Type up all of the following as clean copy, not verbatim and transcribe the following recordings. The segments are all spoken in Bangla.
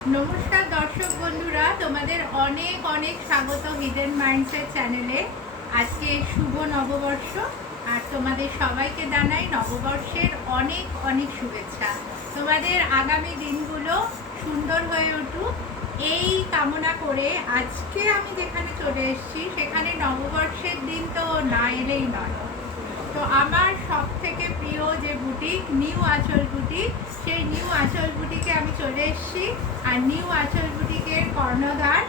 নমস্কার দর্শক বন্ধুরা, তোমাদের অনেক অনেক স্বাগত হিডেন মাইন্ডসেট চ্যানেলে। আজকে শুভ নববর্ষ, আর তোমাদের সবাইকে জানাই নববর্ষের অনেক অনেক শুভেচ্ছা। তোমাদের আগামী দিনগুলো সুন্দর হয়ে উঠুক এই কামনা করে আজকে আমি যেখানে চলে এসেছি সেখানে নববর্ষের দিন তো না এলেই নয়। তো আমার সব থেকে প্রিয় যে বুটিক নিউ আঁচল বুটিক, সেই নিউ আঁচল বুটিকে আমি চলে এসেছি। আর নিউ আঁচল বুটিকের কর্ণধার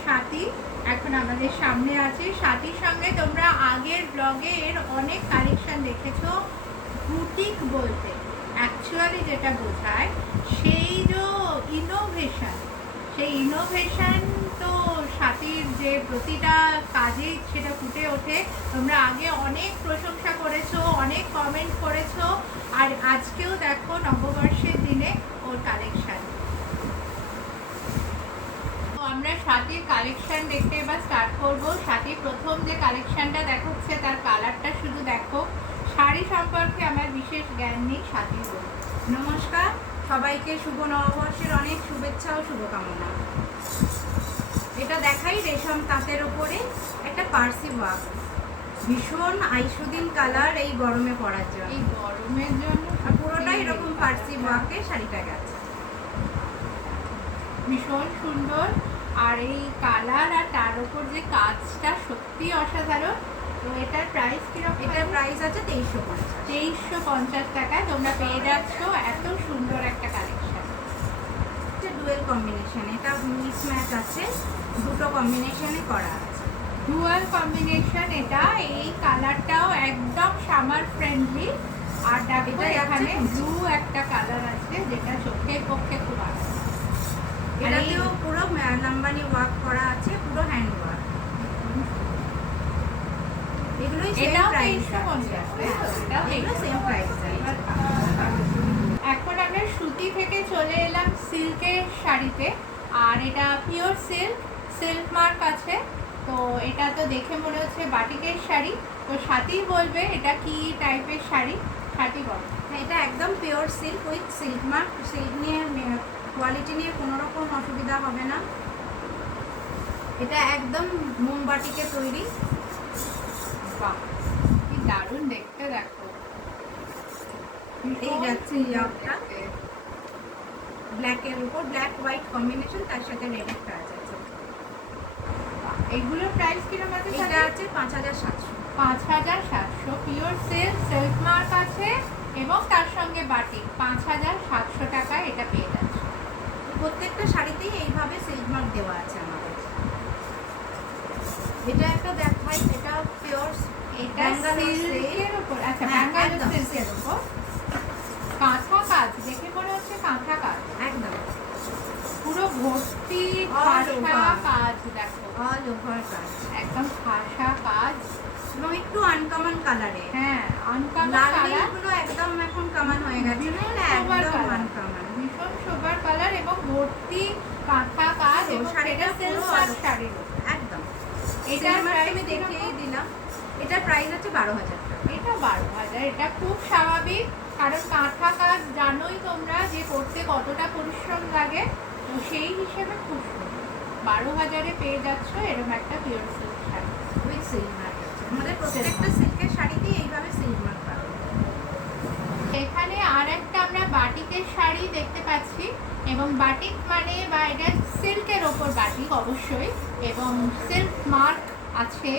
স্বাতী এখন আমাদের সামনে আছে। স্বাতীর সঙ্গে তোমরা আগের ব্লগে এর অনেক কালেকশন দেখেছো। বুটিক বলতে অ্যাকচুয়ালি যেটা বোঝায় সেই যে ইনোভেশন, সেই ইনোভেশন তো স্বাতীর যে প্রতিটা কাজে সেটা ফুটে ওঠে। তোমরা আগে অনেক প্রশংসা করেছো, অনেক কমেন্ট করেছো, আর আজকেও দেখো নববর্ষের দিনে ওর কালেকশন। আমরা স্বাতীর কালেকশন দেখতে এবার স্টার্ট করবো। স্বাতীর প্রথম যে কালেকশনটা দেখাচ্ছে তার কালারটা শুধু দেখো। শাড়ি সম্পর্কে আমার বিশেষ জ্ঞান নেই, স্বাতী বল। নমস্কার সবাইকে, শুভ নববর্ষের অনেক শুভেচ্ছা ও শুভকামনা। এটা দেখাই রেশম তাঁতের ওপরে একটা পার্সি ওয়ার্ক, ভীষণ আইসুদিন কালার এই গরমে পরার জন্য। এই গরমের জন্য পুরোটাই এরকম পার্সি ওয়ার্কে শাড়িটা গেছে, ভীষণ সুন্দর। আর এই কালার আর তার উপর যে কাজটা সত্যি অসাধারণ। তো এটার প্রাইস কিরকম? এটার প্রাইস আছে 2350 টাকায় তোমরা পেয়ে যাচ্ছ এত সুন্দর একটা কালেকশন। ডুয়েল কম্বিনেশন, এটা মিক্স ম্যাচ আছে, দুটো কম্বিনেশনে করা আছে। ডুয়াল কম্বিনেশন, এটা এই কালারটাও একদম সামার ফ্রেন্ডলি। আর দেখো এখানে ব্লু একটা কালার আছে যেটা চোখের পক্ষে খুব ভালো। এটাতেও পুরো নাম্বারি ওয়ার্ক করা আছে, পুরো হ্যান্ড ওয়ার্ক। এগুলোই সেম প্রাইস, এগুলো সেম প্রাইস। এখন আমরা সুতি থেকে চলে এলাম সিল্কের শাড়িতে। আর এটা পিওর সিল্ক, সিল্ক মার্ক আছে। তো এটা তো দেখে মনে হচ্ছে বাটিকের শাড়ি। তো স্বাতী বলবে এটা কি টাইপের শাড়ি। স্বাতী বল। এটা একদম pure silk with silk mark. Silk নিয়ে কোয়ালিটি নিয়ে কোনো রকম অসুবিধা হবে না। এটা একদম মোমবাটিকে তৈরি। বাহ, কি দারুণ দেখতে, দেখো। এই যাচ্ছে ইয়ারটা ব্ল্যাকের উপর, ব্ল্যাক হোয়াইট কম্বিনেশন, তার সাথে রেড একটা আছে। এগুলোর প্রাইস কিরকম আছে? এটা আছে 5700। 5700 পিওর সিল্ক, সিল্ক মার্ক আছে এবং তার সঙ্গে বাটিক। 5700 টাকায় এটা পেয়ে যাচ্ছে। প্রত্যেকটা শাড়িতেই এইভাবে সিল্ক মার্ক দেওয়া আছে আমাদের। এটা একটা দেখাই, এটা পিওর, এটা সিল্কের উপর। আচ্ছা, ব্যাঙ্গালোর সিল্কের উপর কাঁথা কাজ, দেখে মনে হচ্ছে কাঁথা কাজ একদম পুরো ভর্তি খাসা কাজ। দেখো অল ওভার কাজ, একদম খাসা কাজ এবং একটু আনকমন কালারে। হ্যাঁ, আনকমন কালার গুলো একদম এখন কমন হয়ে গেছে, একদম আনকমন, ভীষণ সোবার কালার এবং ভর্তি কাঁথা কাজ। এবং শাড়িটা সিল্ক শাড়ির একদম। এটার প্রাইস আমি দেখিয়েই দিলাম। এটার প্রাইস আছে 12000 টাকা। এটা 12000। এটা খুব স্বাভাবিক, কারণ কাঁথা কাজ জানোই তোমরা যে করতে কতটা পরিশ্রম লাগে। তো সেই হিসেবে খুব সুন্দর। 12000-এ পেয়ে যাচ্ছ এরকম একটা pure silk sari with silk mark আছে। আমাদের প্রত্যেকটা সিল্কের শাড়িতেই এইভাবে সিল্ক মার্ক পাবে। এখানে আর একটা আমরা বাটিকের শাড়ি দেখতে পাচ্ছি। এবং বাটিক মানে বা এটা সিল্কের ওপর বাটিক অবশ্যই, এবং সিল্ক মার্ক আছে।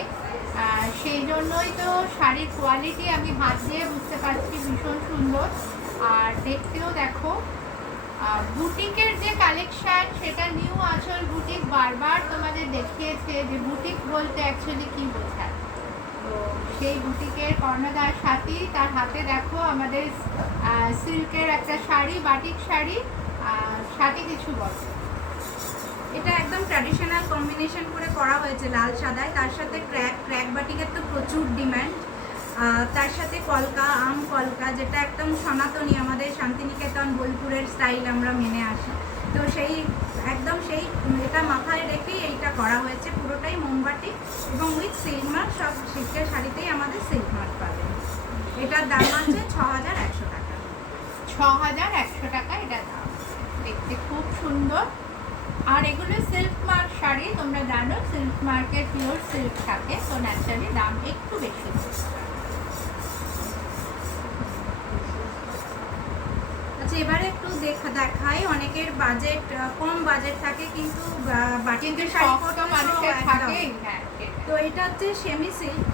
সেই জন্যই তো শাড়ির কোয়ালিটি আমি হাত দিয়ে বুঝতে পারছি, ভীষণ সুন্দর। আর দেখতেও দেখো বুটিকের যে কালেকশান, সেটা নিউ আঁচল বুটিক বারবার তোমাদের দেখিয়েছে যে বুটিক বলতে অ্যাকচুয়ালি কী বোঝায়। তো সেই বুটিকের কর্ণধার স্বাতী, তার হাতে দেখো আমাদের সিল্কের একটা শাড়ি, বাটিক শাড়ি। স্বাতী কিছু বল। এটা একদম ট্র্যাডিশনাল কম্বিনেশন করে করা হয়েছে লাল সাদায়, তার সাথে ক্র্যাক বাটিকের তো প্রচুর ডিমান্ড। তার সাথে কলকা, আম কলকা, যেটা একদম সনাতনী আমাদের শান্তিনিকেতন বোলপুরের স্টাইল আমরা মেনে আসি। তো সেই একদম সেই এটা মাথায় রেখেই এইটা করা হয়েছে। পুরোটাই মোমবাটি এবং উইথ সিল্ক মার্ক। সব সিল্কের শাড়িতেই আমাদের সিল্ক মার্ক পাবেন। এটার দাম আছে 6100 টাকা। 6100 টাকা এটা দাম। দেখতে খুব সুন্দর। আর এগুলো সিল্ক মার্ক শাড়ি, তোমরা জানো সিল্ক মার্কের পিওর সিল্ক থাকে, তো ন্যাচারালি দাম একটু বেশি। আচ্ছা, এবারে একটু দেখাই। অনেকের বাজেট কম বাজেট থাকে, কিন্তু বাটিকের শাড়ি পরতে মানুষের থাকে। হ্যাঁ, তো এটা হচ্ছে সেমি সিল্ক,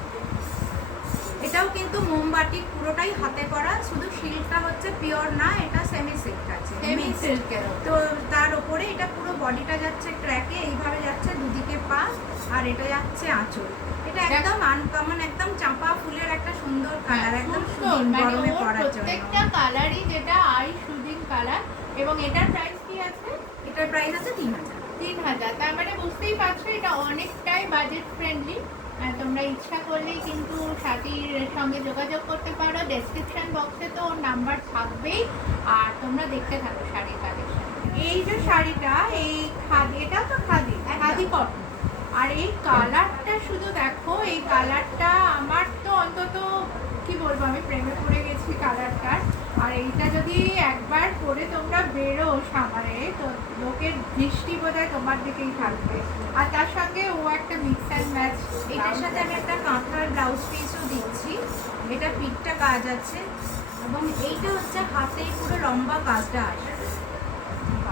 এটাও কিন্তু মোমবাটি পুরোটাই হাতে করা, শুধু সিল্কটা হচ্ছে পিওর না, এটা সেমি সিল্ক আছে, সেমি সিল্কের। তো তার উপরে এটা পুরো বডিটা যাচ্ছে ক্র্যাকে, এইভাবে যাচ্ছে দুদিকে পা, আর এটা যাচ্ছে আঁচল। এটা একদম আনকমন, একদম চাঁপা ফুলের একটা সুন্দর কালার, একদম গরমে পরার জন্য। প্রত্যেকটা কালারই যেটা আই শুদিং কালার। এবং এটার প্রাইস কি আছে? এটার প্রাইস আছে 3000। 3000, তার মানে বুঝতেই পারছো এটা অনেকটাই বাজেট ফ্রেন্ডলি। তোমরা ইচ্ছা করলেই কিন্তু সাথীর সঙ্গে যোগাযোগ করতে পারো, ডেসক্রিপশন বক্সে তো ওর নাম্বার থাকবেই। আর তোমরা দেখতে থাকো শাড়ির কালেকশন। এই যে শাড়িটা, এই খাদি, এটা তো খাদি কটন, আর এই কালারটা শুধু দেখো, এই কালারটা আমার তো অন্তত কি বলবো, আমি প্রেমে পড়ে গেছি কালারটার। আর এইটা যদি একবার পরে তোমরা বেরো সামারে, তো লোকের দৃষ্টি বোধহয় তোমার দিকেই থাকবে। আর তার সঙ্গে ও একটা মিক্স অ্যান্ড ম্যাচ, এটার সাথে আমি একটা কাঁথার ব্লাউজ পিসও দিচ্ছি, এটা পিঠটা কাজ আছে, এবং এইটা হচ্ছে হাতে পুরো লম্বা কাজটা আসে,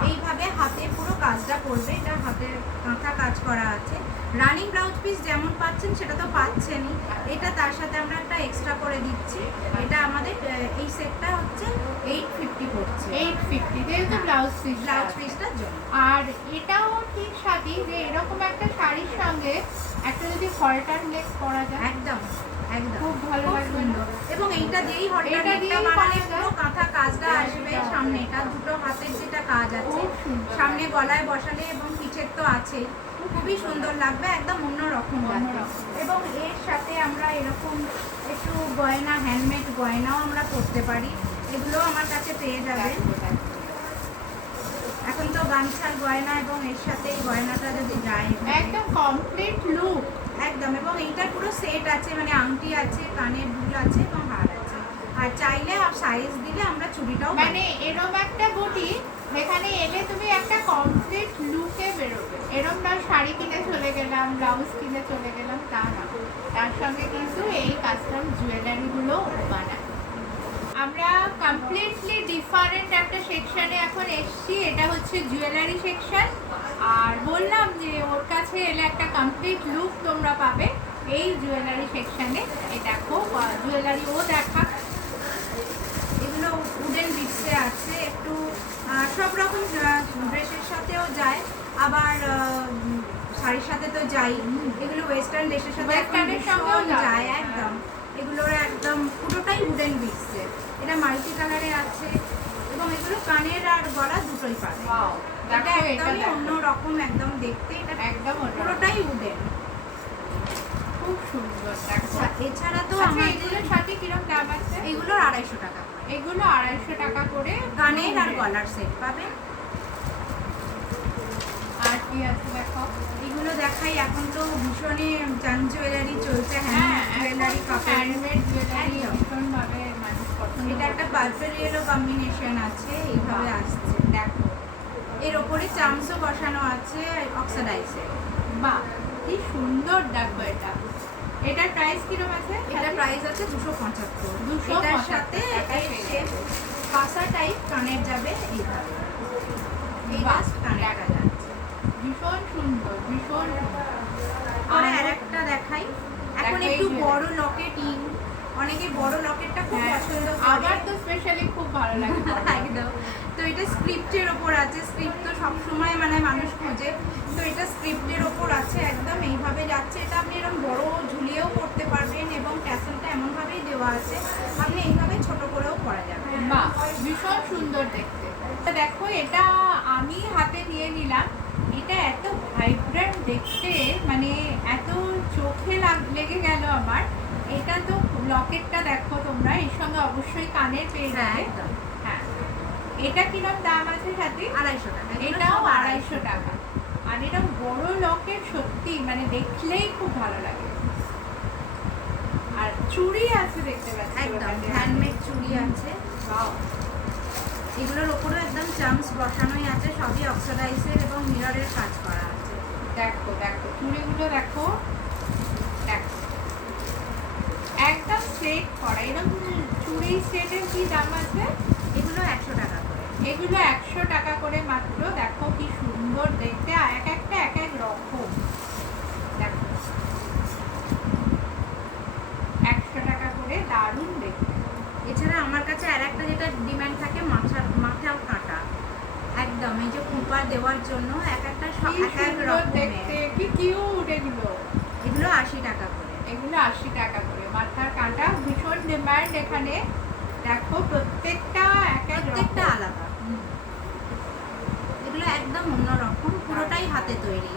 এইভাবে হাতে পুরো কাজটা করবে, এটা হাতে কাঁথা কাজ করা আছে। রানিং ব্লাউজ পিস যেমন পাচ্ছেন সেটা তো পাচ্ছেনই, এটা তার সাথে আমরা একটা এক্সট্রা করে দিচ্ছি। এটা আমাদের এই সেটটা হচ্ছে 850 পড়ছে, 850 যেহেতু ব্লাউজ পিসটার জন্য। আর এটাও ঠিক সাথী যে এরকম একটা শাড়ির সঙ্গে একটা যদি হলটার নেক করা যায়, একদম খুব ভালো লাগবে। এবং এইটা দিয়েই হলটা দিয়েই বানালে পুরো কাঁথা কাজটা আসবে, সামনেটা দুটো হাতের যেটা কাজ আছে, সামনে গলায় বসালে এবং পিঠের তো আছে, খুবই সুন্দর লাগবে, একদম অন্যরকম লাগবে। এবং এর সাথে আমরা এরকম একটু গয়না, হ্যান্ডমেড গয়নাও আমরা করতে পারি, এগুলো আমার কাছে পেয়ে যাবেন। এখন তো গামছার গয়না, এবং এর সাথে এই গয়নাটা যদি যায় একদম কমপ্লিট লুক একদম। এবং এইটার পুরো সেট আছে, মানে আংটি আছে, কানের দুল আছে এবং হার আছে, আর চাইলে সাইজ দিলে আমরা চুড়িটাও মানে এরকম একটা বুটি যেখানে এলে তুমি একটা কমপ্লিট লুকে বেরোবে। এরকম না শাড়ি কিনে চলে গেলাম, ব্লাউজ কিনে চলে গেলাম, তা না, তার সঙ্গে কিন্তু এই কাস্টম জুয়েলারিগুলো বানায়। আমরা কমপ্লিটলি ডিফারেন্ট একটা সেকশনে এখন এসছি, এটা হচ্ছে জুয়েলারি সেকশন। আর বললাম যে ওর কাছে এলে একটা কমপ্লিট লুক তোমরা পাবে এই জুয়েলারি সেকশনে। এই দেখো জুয়েলারি ও দেখা, এগুলো উডেন বিটসে আছে, একটু সব রকম ড্রেসের সাথেও যায়, আবার শাড়ির সাথে তো যাই, এগুলো ওয়েস্টার্ন ড্রেসের সাথে ওয়েস্টার্নের সঙ্গেও যায় একদম। এগুলোর একদম পুরোটাই উডেন বিটসে, এটা মাল্টি কালারে আছে, এবং এগুলো কানের আর গলা দুটোই পাবে। এটা একদমই অন্যরকম একদম দেখতে, এটা একদম পুরোটাই উডেন, খুব সুন্দর। আচ্ছা, এছাড়া তো আমাদের আমাদের এগুলোর সাথে কিরকম দাম আছে? এগুলো 250 টাকা, এগুলো 250 টাকা করে কানের আর গলার সেট পাবেন। আর কি আছে দেখো, এগুলো দেখাই, এখন তো ভীষণই চান জুয়েলারি চলছে, হ্যান্ড জুয়েলারি, হ্যান্ডমেড জুয়েলারি ভীষণ ভাবে মানুষ পছন্দ। এটা একটা পার্পল ইয়েলো কম্বিনেশন আছে, এইভাবে আসছে দেখো, এর ওপরে চামচও বসানো আছে অক্সিডাইজে। বাহ কি সুন্দর। দেখো এটা, এটার প্রাইস কিরকম আছে? এটা প্রাইস আছে 275। এটার সাথে পাসা টাইপ কানের যাবে, এইভাবে এই বাস কানেরটা যাচ্ছে, ভীষণ সুন্দর, ভীষণ। আর আরেকটা দেখাই, এখন একটু বড় লকেট, অনেকে বড় লকেটটা খুব পছন্দ করে, আমার তো স্পেশালি খুব ভালো লাগে। একদম। তো এটা স্ক্রিপ্টের ওপর আছে, স্ক্রিপ্ট তো সবসময় মানে মানুষ খোঁজে, তো এটা স্ক্রিপ্টের ওপর আছে, একদম এইভাবে যাচ্ছে। এটা আপনি এরকম বড় ঝুলিয়েও করতে পারবেন, এবং ট্যাসেলটা এমনভাবেই দেওয়া আছে, আপনি এইভাবে ছোট করেও করা যাবে। বাহ ভীষণ সুন্দর দেখতে। দেখো এটা আমি হাতে নিয়ে নিলাম, এটা এত ভাইব্রেন্ট দেখতে, মানে এত চোখে লেগে গেল আমার। এটা তো লকেটটা দেখো তোমরা, এর সঙ্গে অবশ্যই কানের পেয়ে যাবে। হ্যাঁ, এটা কিরকম দাম আছে সাথে? 250 টাকা, এটাও 250 টাকা। আর এটা বড় লকেট, সত্যি মানে দেখলেই খুব ভালো লাগে। আর চুড়ি আছে দেখতে পাচ্ছি, একদম হ্যান্ডমেড চুড়ি আছে, এগুলোর ওপরে একদম চামস বসানোই আছে, সবই অক্সিডাইজের এবং মিররের কাজ করা আছে। দেখো দেখো চুড়িগুলো দেখো, দেখো একদম সেট করা। এরকম চুড়ি সেটের কি দাম আছে? এগুলো 100 টাকা করে। এগুলো 100 টাকা করে মাত্র। দেখো কি সুন্দর দেখতে, আর এক একটা এক এক রকম। দেখো 100 টাকা করে, দারুণ দেখতে। এছাড়া আমার কাছে আর একটা যেটা ডিমান্ড থাকে মাথাও কাটা, একদম এই যে কুপা দেওয়ার জন্য এক একটা কি এক এক সুন্দর রকমের। দেখতে, কি কিউট এগুলো। এগুলো 80 টাকা করে। এগুলো 80 টাকা করে মাথার কাঁটা, ভীষণ ডিমান্ড এখানে। দেখো প্রত্যেকটা এক এক প্রত্যেকটা রকম। আলাদা। এগুলো একদম অন্যরকম, পুরোটাই হাতে তৈরি।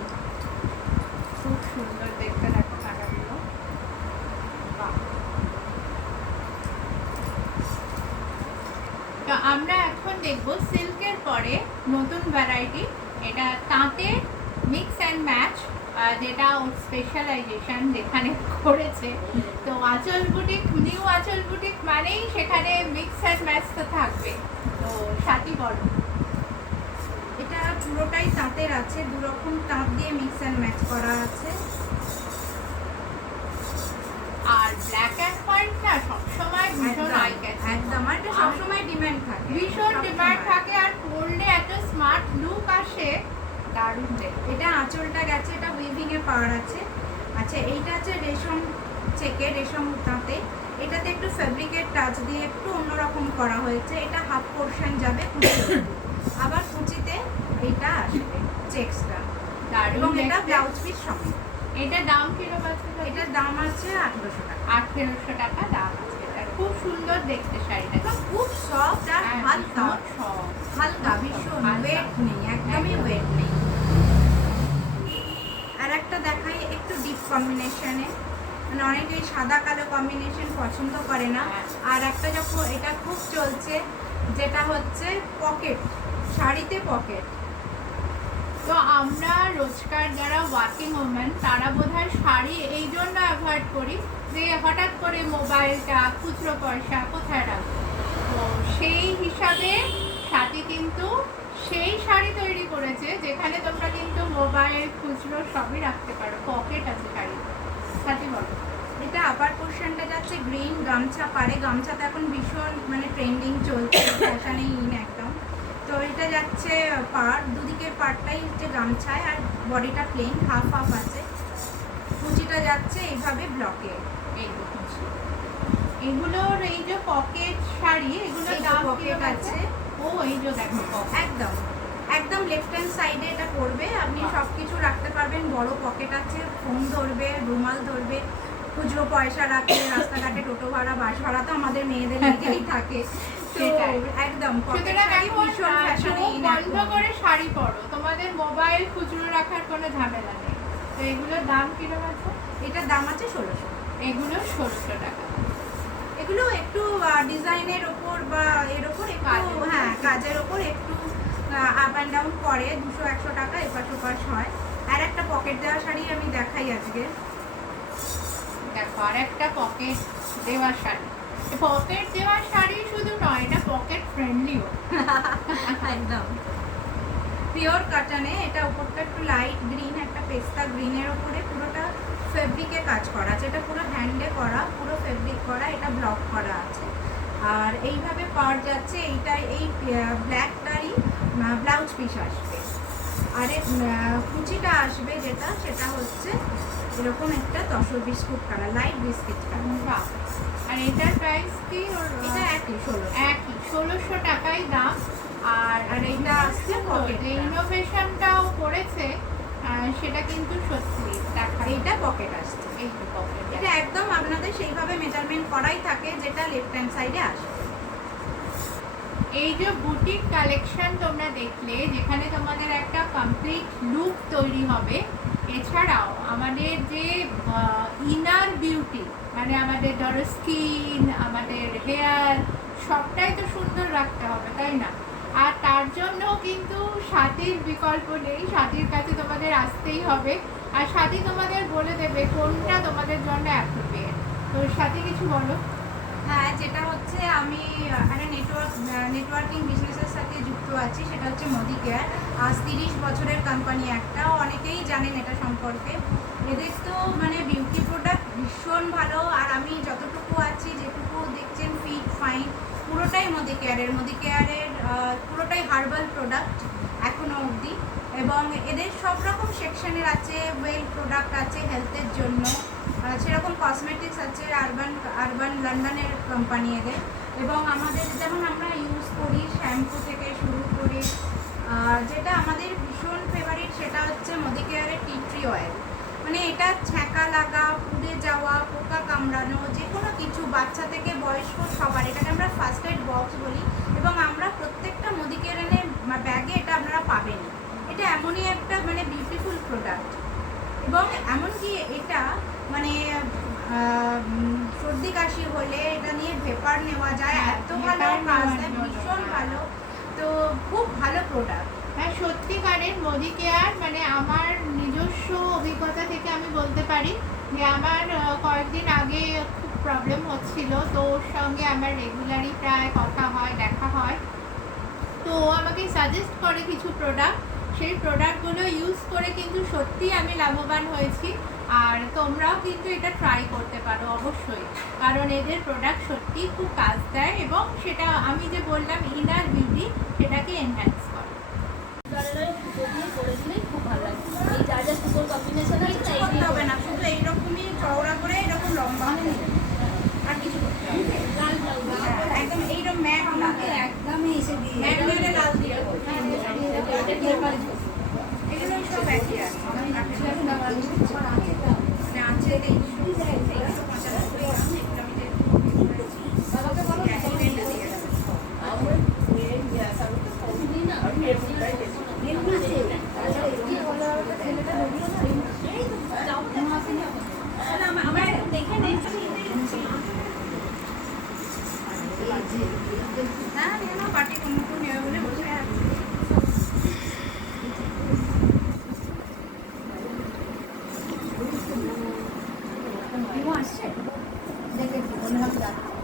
খুব সুন্দর দেখতে, দেখো কাঁটাগুলো। বাহ। তো আমরা এখন দেখব সিল্কের পরে নতুন ভ্যারাইটি, এটা তাঁতের মিক্স অ্যান্ড ম্যাচ, যেটা ওর স্পেশালাইজেশন যেখানে করেছে। তো আঁচল বুটিক, নিউ আঁচল বুটিক মানেই সেখানে মিক্স অ্যান্ড ম্যাচ তো থাকবে। তো সাথী বলো। এটা পুরোটাই তাঁতের আছে, দু রকম তাঁত দিয়ে মিক্স অ্যান্ড ম্যাচ করা আছে। আর ব্ল্যাক অ্যান্ড হোয়াইট না সবসময় ভীষণ আই ক্যাচিং। একদম, আর এটা সবসময় ডিমান্ড থাকে, ভীষণ ডিমান্ড সবসময়। থাকে, আর পরলে এত স্মার্ট লুক আসে, দারুণ দেখতে। এটা আঁচলটা গেছে, এটা উইভিং এ পাওয়ার আছে। আচ্ছা, এইটা আছে রেশম চেকে, রেশম তাঁতে। এটাতে একটু ফেব্রিকের টাচ দিয়ে একটু অন্যরকম করা হয়েছে। এটা হাফ পোর্শন যাবে কুচিতে, আবার কুচিতে এইটা আসবে চেক্সটা, দারুণ এবং এটা দেখতে। ব্লাউজ পিস সমেত। এটা দাম কিরকম আছে? এটার দাম আছে 1800 টাকা। 1800 টাকা দাম আছে। এটা খুব সুন্দর দেখতে শাড়িটা। এটা খুব সফট আর হ্যাঁ, হালকা, ভীষণ soft। হালকা ভীষণ, হালকা। ওয়েট নেই, একদমই একদম। ওয়েট নেই। আর একটা দেখাই একটু ডিপ কম্বিনেশনে, মানে অনেকেই সাদা কালো কম্বিনেশন পছন্দ করে না। হ্যাঁ। আর একটা যখন এটা খুব চলছে, যেটা হচ্ছে পকেট, শাড়িতে পকেট। তো আমরা রোজকার যারা ওয়ার্কিং ওমেন তারা বোধহয় শাড়ি এই জন্য অ্যাভয়েড করি যে হঠাৎ করে মোবাইলটা, খুচরো পয়সা কোথায় রাখবো। তো সেই হিসাবে সাথী কিন্তু সেই শাড়ি তৈরি করেছে যেখানে তোমরা কিন্তু মোবাইল, খুচরো সবই রাখতে পারো, পকেট আছে শাড়ি। সাথী বলো। এটা আপার পোর্শনটা যাচ্ছে গ্রিন, গামছা পাড়ে, গামছাতে এখন ভীষণ মানে ট্রেন্ডিং চলছে, ফ্যাশনে ইন একদম। তো এটা যাচ্ছে পাড়, দুদিকের পাড়টাই হচ্ছে গামছায়, আর বডিটা প্লেন, হাফ হাফ আছে। কুচিটা যাচ্ছে এইভাবে ব্লকে। এই দেখুন, এগুলোর এই যে পকেট শাড়ি, এগুলোর এই যে দাম pocket কিরকম আছে? আছে। ও এই যে দেখো pocket। একদম একদম লেফট হ্যান্ড সাইডে এটা পড়বে, আপনি বাহ। সবকিছু রাখতে পারবেন। বড় পকেট আছে, ফোন ধরবে, রুমাল ধরবে, খুচরো পয়সা রাখবে, রাস্তাঘাটে টোটো ভাড়া, বাস ভাড়া তো আমাদের মেয়েদের নিজেরই থাকে। তো সেটাই। একদম pocket সুতরাং শাড়ি এখন ভীষণ fashion এ চোখ in বন্ধ এখন। করে শাড়ি পরো, তোমাদের মোবাইল খুচরো রাখার কোনো ঝামেলা নেই। তো এগুলোর দাম কিরকম আছে? এটার দাম আছে 1600। এগুলো 1600 টাকা। এগুলো একটু ডিজাইনের ওপর বা এর ওপর একটু, কাজের ওপর। হ্যাঁ কাজের ওপর একটু আপ অ্যান্ড ডাউন করে, 200-100 টাকা এপাশ ওপাশ হয়। আর একটা পকেট দেওয়া শাড়ি আমি দেখাই আজকে। দেখো আর একটা পকেট দেওয়া শাড়ি। পকেট দেওয়া শাড়ি শুধু নয়, এটা পকেট ফ্রেন্ডলিও। একদম পিওর কটনে, এটা উপরটা একটু লাইট গ্রিন, একটা পেস্তা গ্রিনের ওপরে পুরোটা ফেব্রিকে কাজ করা আছে। এটা পুরো হ্যান্ডে করা, পুরো ফেব্রিক করা, এটা ব্লক করা আছে। আর এইভাবে পাওয়ার যাচ্ছে, এইটা এই ব্ল্যাকটারই ব্লাউজ পিস আসবে। আর এর কুচিটা আসবে যেটা, সেটা হচ্ছে এরকম একটা tussar biscuit colour, light biscuit colour. বাহ। আর এটার প্রাইস কি? এটা একই 1600। একই 1600 টাকাই দাম। আর আর এইটা আসছে পকেটটা। ইনোভেশনটাও করেছে, সেটা কিন্তু সত্যি দেখা। এইটা পকেট আসছে। এই যে পকেট, এটা একদম আপনাদের সেইভাবে মেজারমেন্ট করাই থাকে, যেটা লেফট হ্যান্ড সাইডে আসবে। এই যে বুটিক কালেকশন তোমরা দেখলে, যেখানে তোমাদের একটা কমপ্লিট লুক তৈরি হবে। এছাড়াও আমাদের যে ইনার বিউটি, মানে আমাদের ধরো স্কিন, আমাদের হেয়ার, সবটাই তো সুন্দর রাখতে হবে, তাই না? আর তার জন্য কিন্তু সাথীর বিকল্প নেই, সাথীর কাছে তোমাদের আসতেই হবে। আর সাথী তোমাদের বলে দেবে কোনটা তোমাদের জন্য অ্যাপ্রোপ্রিয়েট। তো সাথী কিছু বলো। হ্যাঁ, যেটা হচ্ছে আমি একটা নেটওয়ার্কিং বিজনেসের সাথে থেকে যুক্ত আছি, সেটা হচ্ছে মোদি কেয়ার। আজ 30 বছরের কোম্পানি একটা, অনেকেই জানেন এটা সম্পর্কে। এদের তো মানে বিউটি প্রোডাক্ট ভীষণ ভালো, আর আমি যতটুকু আছি, যেটুকু দেখছেন ফিট ফাইন, পুরোটাই মোদি কেয়ারের। মোদি কেয়ারের পুরোটাই হার্বাল প্রোডাক্ট এখনও অবধি, এবং এদের সব রকম সেকশনের আছে। ওয়েল প্রোডাক্ট আছে হেলথের জন্য, সেরকম কসমেটিক্স আছে। আরবান লন্ডনের কোম্পানি এদের। এবং আমাদের যেমন আমরা ইউজ করি শ্যাম্পু থেকে শুরু করে, যেটা আমাদের ভীষণ ফেভারিট সেটা হচ্ছে মোদি কেয়ারের টি ট্রি অয়েল। মানে এটা ছ্যাঁকা লাগা, পুড়ে যাওয়া, পোকা কামড়ানো, যে কোনো কিছু, বাচ্চা থেকে বয়স্ক সবার, এটাকে আমরা ফার্স্ট এড বক্স বলি। এবং আমরা প্রত্যেকটা মোদি কেয়ারের ব্যাগে এটা আপনারা পাবেন। এটা এমনই একটা মানে বিউটিফুল প্রোডাক্ট, এবং এমনকি এটা মানে সর্দি কাশি হলে এটা নিয়ে ভেপার নেওয়া যায়, এত ভালো কাজ দেয়, ভীষণ ভালো। তো খুব ভালো প্রোডাক্ট। হ্যাঁ, সত্যিকারের মোদি কেয়ার মানে আমার নিজস্ব অভিজ্ঞতা থেকে আমি বলতে পারি যে আমার কয়েকদিন আগে খুব প্রবলেম হচ্ছিল, তো ওর সঙ্গে আমার রেগুলারই প্রায় কথা হয়, দেখা হয়। তো আমাকে সাজেস্ট করে কিছু প্রোডাক্ট, সেই প্রোডাক্টগুলো ইউজ করে কিন্তু সত্যিই আমি লাভবান হয়েছি। আর তোমরাও কিন্তু এটা ট্রাই করতে পারো অবশ্যই, কারণ এদের প্রোডাক্ট সত্যিই খুব কাজ দেয়, এবং সেটা আমি যে বললাম ইনার বিউটি, সেটাকে এনহ্যান্স করে। করে দিলেই খুব ভালো লাগে। এই যা যা সুন্দর কম্বিনেশন আছে কিছু না, এই করতে দিয়ে হবে না, শুধু এইরকমই চওড়া করে এরকম লম্বা করে, আর কিছু করতে হবে না। লাল লাল একদম এইরকম ম্যাট লাগে, একদমই এসে দিয়ে ম্যাট মেরে লাল দিয়ে এগুলো সব একই আছে। মানে আছে 395 গ্রাম, এগুলো আমি যে বাবাকে বলো একই রেটে দিয়ে দেবো। আমার দেখে নেই না না, পার্টি কোনো নেবে বলে বসে আছে।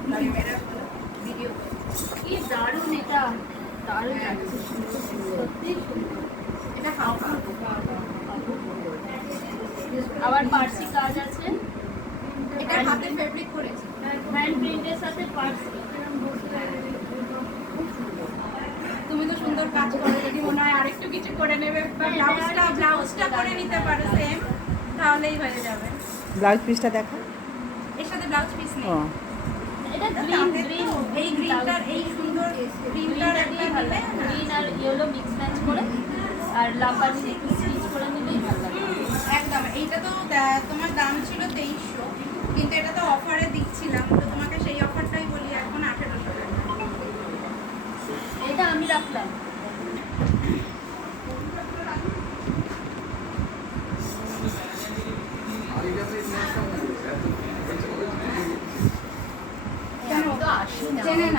মেয়েরা ভিডিও কি দারুণ, এটা দারুণ লাগছে, সত্যি সুন্দর। এটা হালকা, আবার পার্সি কাজ আছে, এটা হাতে ফেব্রিক করেছি। হ্যান্ড প্রিন্টের সাথে পার্সি। তুমি তো সুন্দর কাজ করো, যদি মনে হয় আরেকটু কিছু করে নেবে, ব্লাউজটা করে নিতে পারো সেম, তাহলেই হয়ে যাবে। ব্লাউজ পিসটা দেখা। এর সাথে ব্লাউজ পিস নেই। ও এটা গ্রিন তাদের গ্রিন তো এই গ্রিনটার, এই সুন্দর গ্রিনটার একটা দিলে না, গ্রিন আর ইয়েলো মিক্স ম্যাচ করে, আর লাম্বার স্টিচ করে নিলেই ভালো লাগে। একদম। এইটা তো তোমার দাম ছিল 2300, কিন্তু এটা তো অফারে দিচ্ছিলাম, তো তোমাকে সেই অফারটাই বলি, এখন 1800 টাকা। এটা আমি রাখলাম। চেনে না।